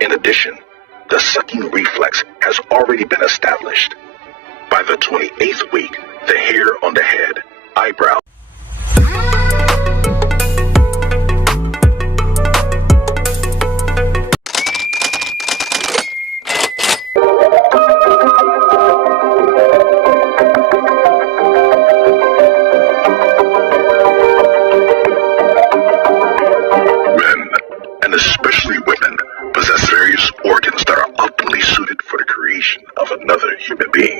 In addition, the sucking reflex has already been established. By the 28th week, the hair on the head, eyebrow, men, and especially women, possess various organs that are optimally suited for the creation of another human being.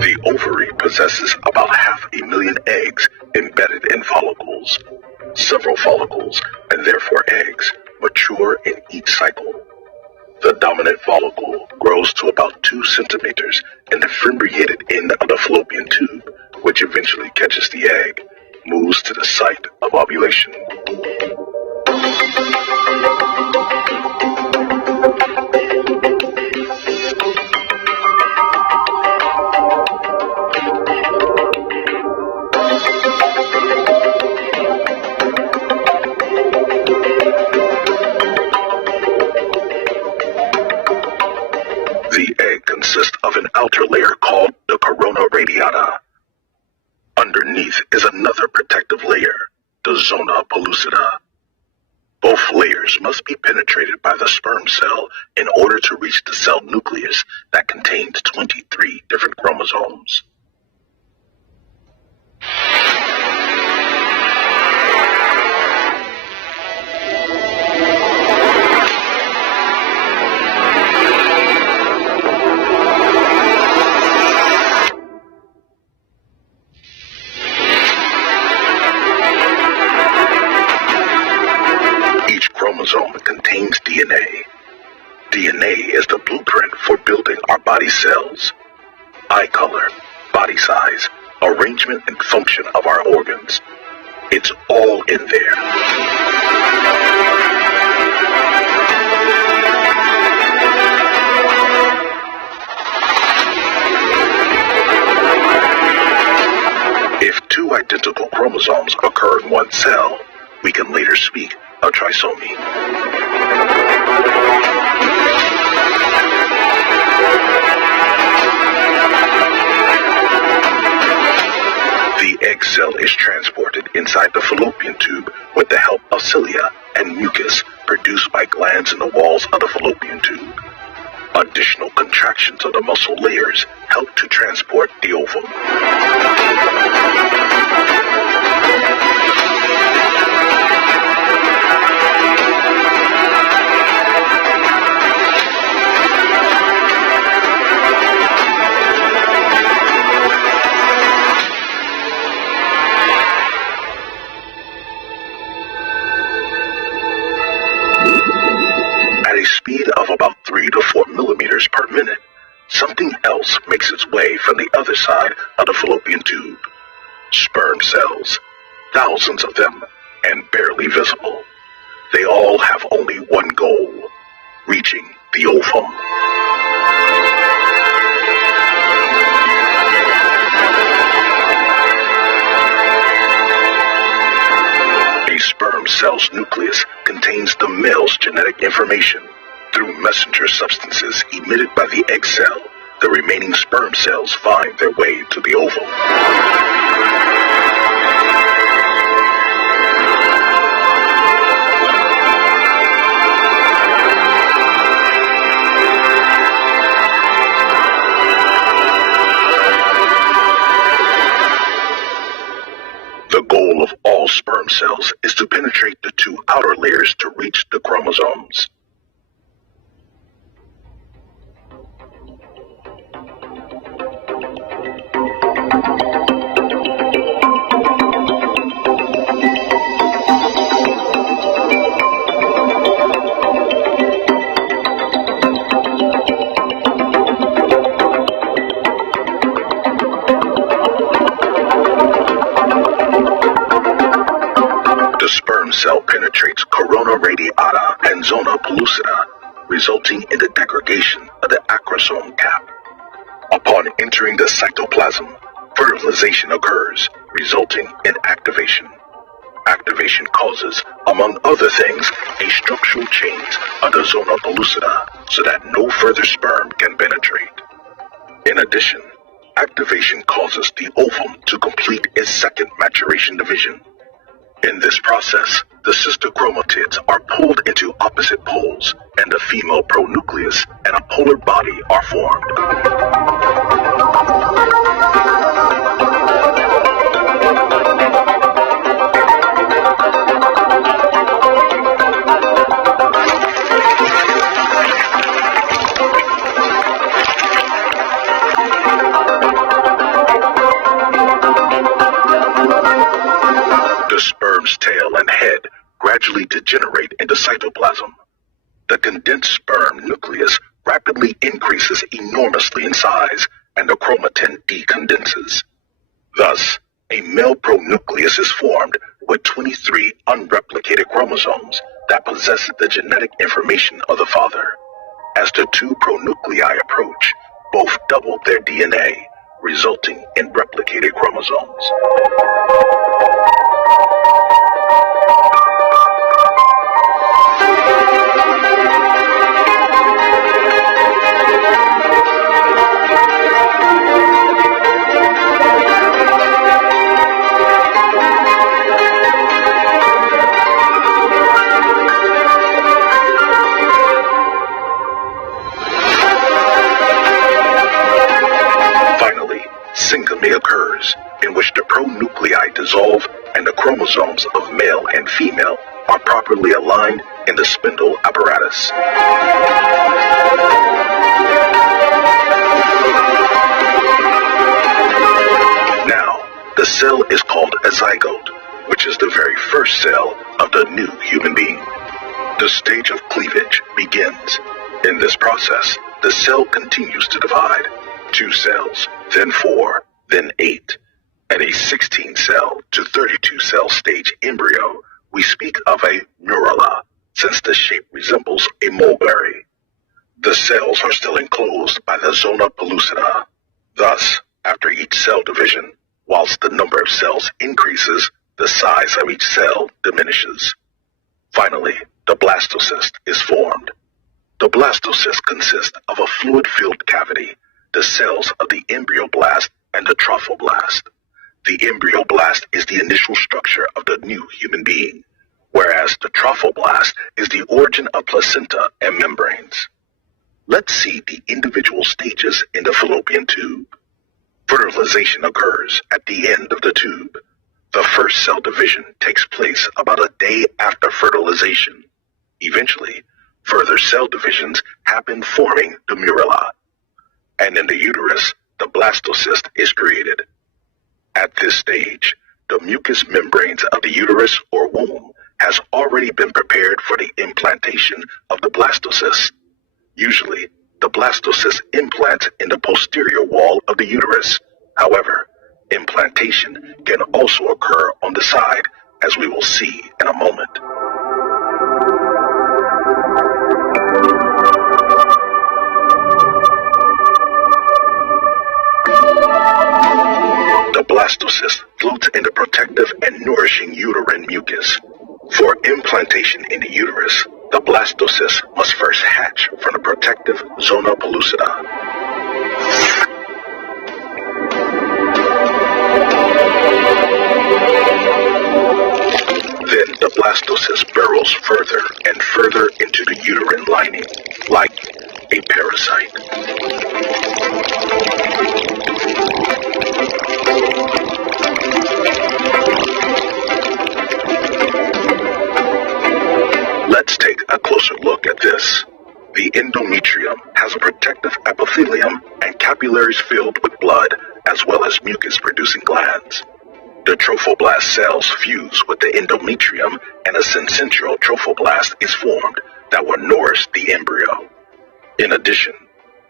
The ovary possesses about 500,000 eggs embedded in follicles. Several follicles, and therefore eggs, mature in each cycle. The dominant follicle grows to about 2 centimeters in the fimbriated end of the fallopian tube, which eventually catches the egg, moves to the site of ovulation. The egg consists of an outer layer called the corona radiata. Underneath is another protective layer, the zona pellucida. Both layers must be penetrated by the sperm cell in order to reach the cell nucleus that contains 23 different chromosomes. Each chromosome contains DNA. DNA is the blueprint for building our body cells. Eye color, body size, arrangement and function of our organs. It's all in there. If 2 identical chromosomes occur in one cell, we can later speak of trisomy. The egg cell is transported inside the fallopian tube with the help of cilia and mucus produced by glands in the walls of the fallopian tube. Additional contractions of the muscle layers help to transport the ovum. At a speed of about 3 to 4 millimeters per minute, something else makes its way from the other side of the fallopian tube. Sperm cells, thousands of them, and barely visible. They all have only one goal: reaching the ovum. A sperm cell's nucleus contains the male's genetic information. Through messenger substances emitted by the egg cell, the remaining sperm cells find their way to the ovum. The goal of all sperm cells is to penetrate the 2 outer layers to reach the chromosomes. The sperm cell penetrates corona radiata and zona pellucida resulting in the degradation of the acrosome cap. Upon entering the cytoplasm, fertilization occurs, resulting in activation. Activation causes, among other things, a structural change of the zona pellucida so that no further sperm can penetrate. In addition, activation causes the ovum to complete its second maturation division. In this process, the sister chromatids are pulled into opposite poles, and the female pronucleus and a polar body are formed. The sperm's tail and head gradually degenerate into cytoplasm. The condensed sperm nucleus rapidly increases enormously in size, and the chromatin decondenses. Thus, a male pronucleus is formed with 23 unreplicated chromosomes that possess the genetic information of the father. As the two pronuclei approach, both double their DNA, resulting in replicated chromosomes. Syngamy occurs, in which the pronuclei dissolve and the chromosomes of male and female are properly aligned in the spindle apparatus. Now, the cell is called a zygote, which is the very first cell of the new human being. The stage of cleavage begins. In this process, the cell continues to divide. 2 cells, then 4, then 8, and a 16-cell to 32-cell stage embryo, we speak of a neurula, since the shape resembles a mulberry. The cells are still enclosed by the zona pellucida. Thus, after each cell division, whilst the number of cells increases, the size of each cell diminishes. Finally, the blastocyst is formed. The blastocyst consists of a fluid-filled cavity, the cells of the embryoblast and the trophoblast. The embryoblast is the initial structure of the new human being, whereas the trophoblast is the origin of placenta and membranes. Let's see the individual stages in the fallopian tube. Fertilization occurs at the end of the tube. The first cell division takes place about a day after fertilization. Eventually, further cell divisions happen, forming the neurula. And in the uterus, the blastocyst is created. At this stage, the mucous membranes of the uterus or womb has already been prepared for the implantation of the blastocyst. Usually, the blastocyst implants in the posterior wall of the uterus. However, implantation can also occur on the side, as we will see in a moment. The blastocyst floats in the protective and nourishing uterine mucus. For implantation in the uterus, the blastocyst must first hatch from the protective zona pellucida. Then the blastocyst burrows further and further into the uterine lining, like a parasite. Let's take a closer look at this. The endometrium has a protective epithelium and capillaries filled with blood, as well as mucus-producing glands. The trophoblast cells fuse with the endometrium, and a central trophoblast is formed that will nourish the embryo. In addition,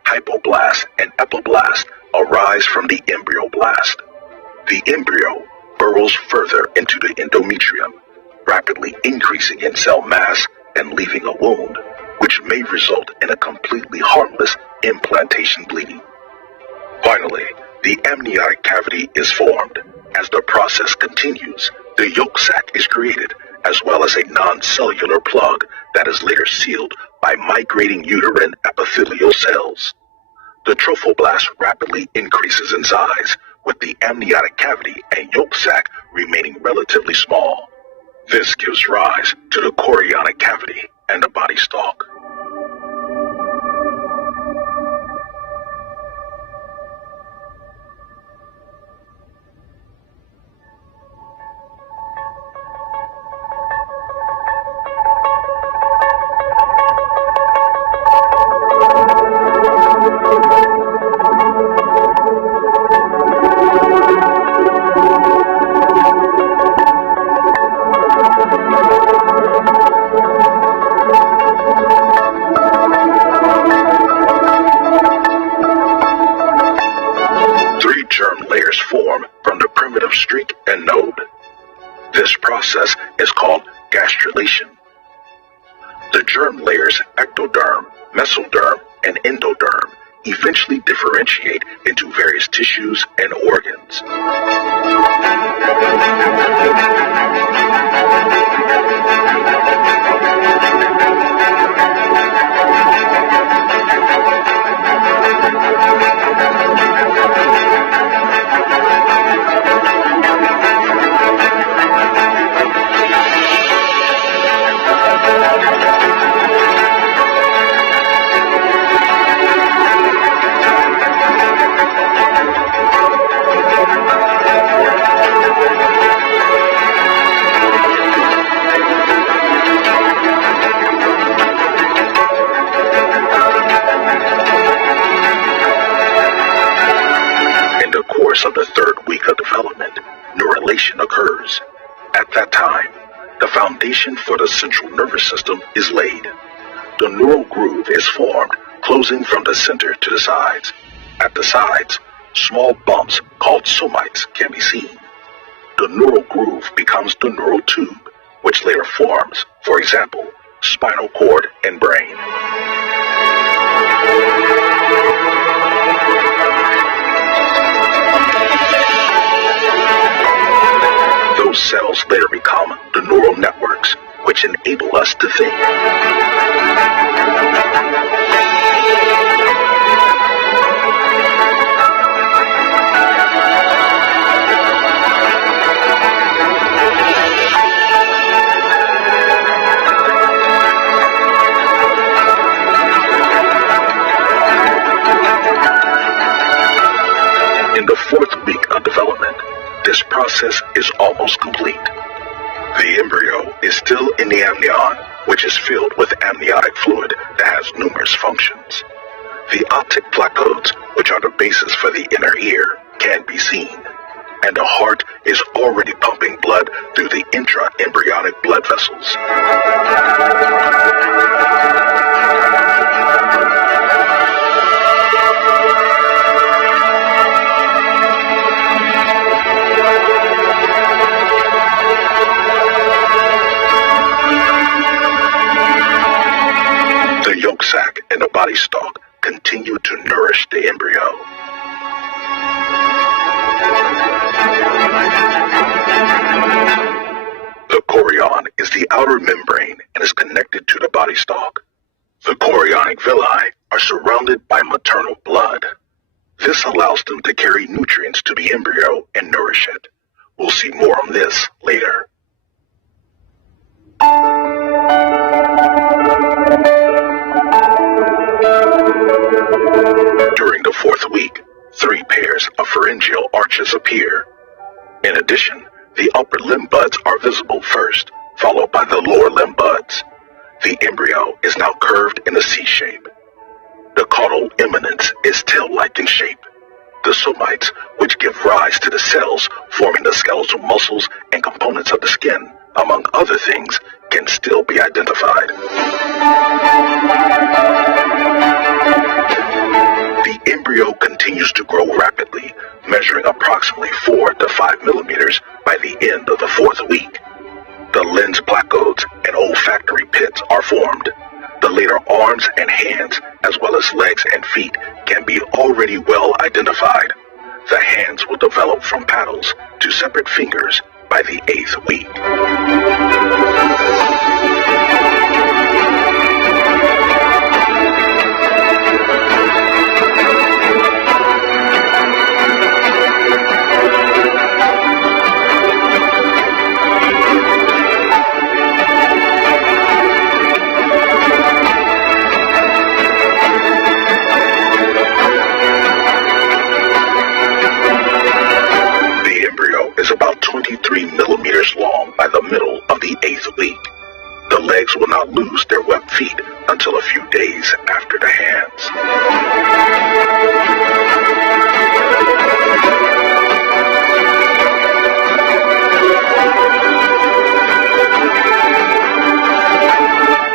hypoblast and epiblast arise from the embryoblast. The embryo burrows further into the endometrium, rapidly increasing in cell mass and leaving a wound, which which may result in a completely harmless implantation bleeding. Finally, the amniotic cavity is formed. As the process continues, the yolk sac is created, as well as a non-cellular plug that is later sealed by migrating uterine epithelial cells. The trophoblast rapidly increases in size, with the amniotic cavity and yolk sac remaining relatively small. This gives rise to the chorionic cavity and the body stalk. This process is called gastrulation. The germ layers ectoderm, mesoderm, and endoderm eventually differentiate into various tissues and organs. Of the third week of development, neurulation occurs. At that time, the foundation for the central nervous system is laid. The neural groove is formed, closing from the center to the sides. At the sides, small bumps called somites can be seen. The neural groove becomes the neural tube, which later forms, for example, spinal cord and brain. Those cells later become the neural networks, which enable us to think. In the fourth week of development, this process is almost complete. The embryo is still in the amnion, which is filled with amniotic fluid that has numerous functions. The optic placodes, which are the basis for the inner ear, can be seen, and the heart is already pumping blood through the intra-embryonic blood vessels. The yolk sac and the body stalk continue to nourish the embryo. The chorion is the outer membrane and is connected to the body stalk. The chorionic villi are surrounded by maternal blood. This allows them to carry nutrients to the embryo and nourish it. We'll see more on this later. During the fourth week, 3 pairs of pharyngeal arches appear. In addition, the upper limb buds are visible first, followed by the lower limb buds. The embryo is now curved in a C shape. The caudal eminence is tail-like in shape. The somites, which give rise to the cells forming the skeletal muscles and components of the skin, among other things, can still be identified. The embryo continues to grow rapidly, measuring approximately 4 to 5 millimeters by the end of the fourth week. The lens placodes and olfactory pits are formed. The later on mother's legs and feet can be already well identified. The hands will develop from paddles to separate fingers by the 8th week. Is about 23 millimeters long by the middle of the 8th week. The legs will not lose their webbed feet until a few days after the hands.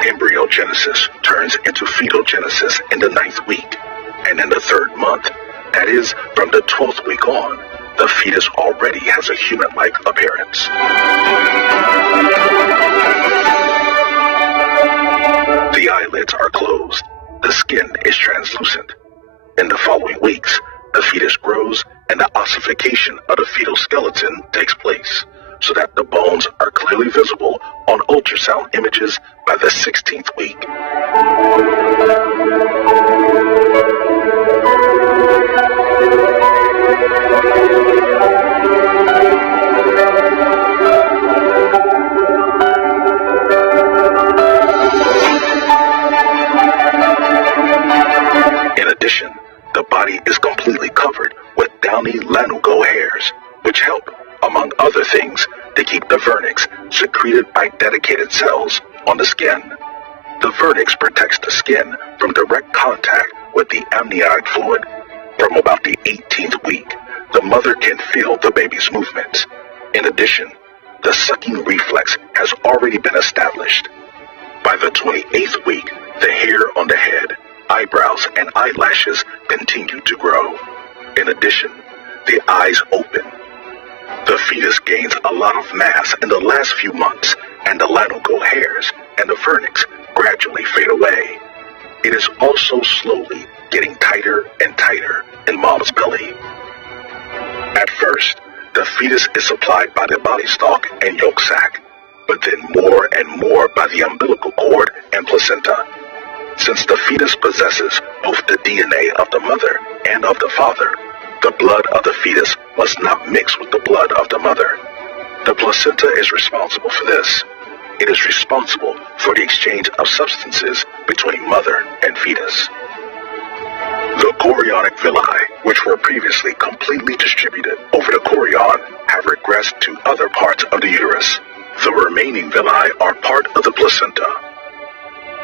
Embryogenesis turns into fetal genesis in the 9th week, and in the 3rd month, that is, from the 12th week on, the fetus already has a human-like appearance. The eyelids are closed. The skin is translucent. In the following weeks, the fetus grows and the ossification of the fetal skeleton takes place, so that the bones are clearly visible on ultrasound images by the 16th week. In addition, the body is completely covered with downy lanugo hairs, which help, among other things, to keep the vernix secreted by dedicated cells on the skin. The vernix protects the skin from direct contact with the amniotic fluid. From about the 18th week, the mother can feel the baby's movements. In addition, the sucking reflex has already been established. By the 28th week, the hair on the head, eyebrows, and eyelashes continue to grow. In addition, the eyes open. The fetus gains a lot of mass in the last few months, and the lanugo hairs and the vernix gradually fade away. It is also slowly getting tighter and tighter in mom's belly. At first, the fetus is supplied by the body stalk and yolk sac, but then more and more by the umbilical cord and placenta. Since the fetus possesses both the DNA of the mother and of the father, the blood of the fetus must not mix with the blood of the mother. The placenta is responsible for this. It is responsible for the exchange of substances between mother and fetus. The chorionic villi, which were previously completely distributed over the chorion, have regressed to other parts of the uterus. The remaining villi are part of the placenta.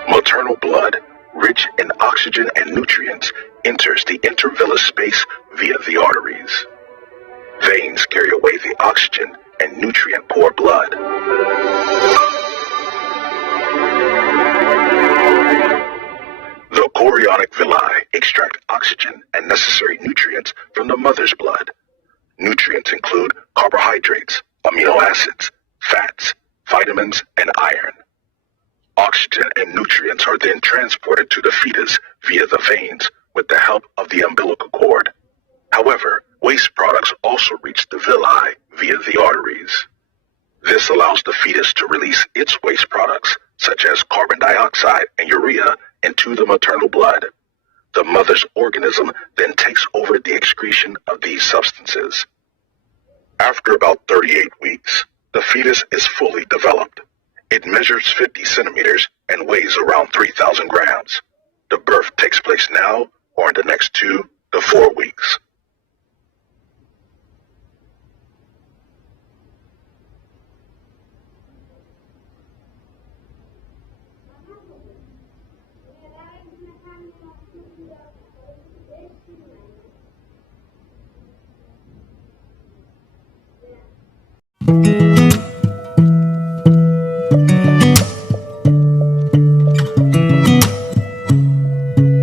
Maternal blood, rich in oxygen and nutrients, enters the intervillous space via the arteries. Veins carry away the oxygen and nutrient-poor blood. The chorionic villi extract oxygen and necessary nutrients from the mother's blood. Nutrients include carbohydrates, amino acids, fats, vitamins, and iron. Oxygen and nutrients are then transported to the fetus via the veins with the help of the umbilical cord. However, waste products also reach the villi via the arteries. This allows the fetus to release its waste products, such as carbon dioxide and urea, into the maternal blood. The mother's organism then takes over the excretion of these substances. After about 38 weeks, the fetus is fully developed. It measures 50 centimeters and weighs around 3,000 grams. The birth takes place now or in the next 2 to 4 weeks.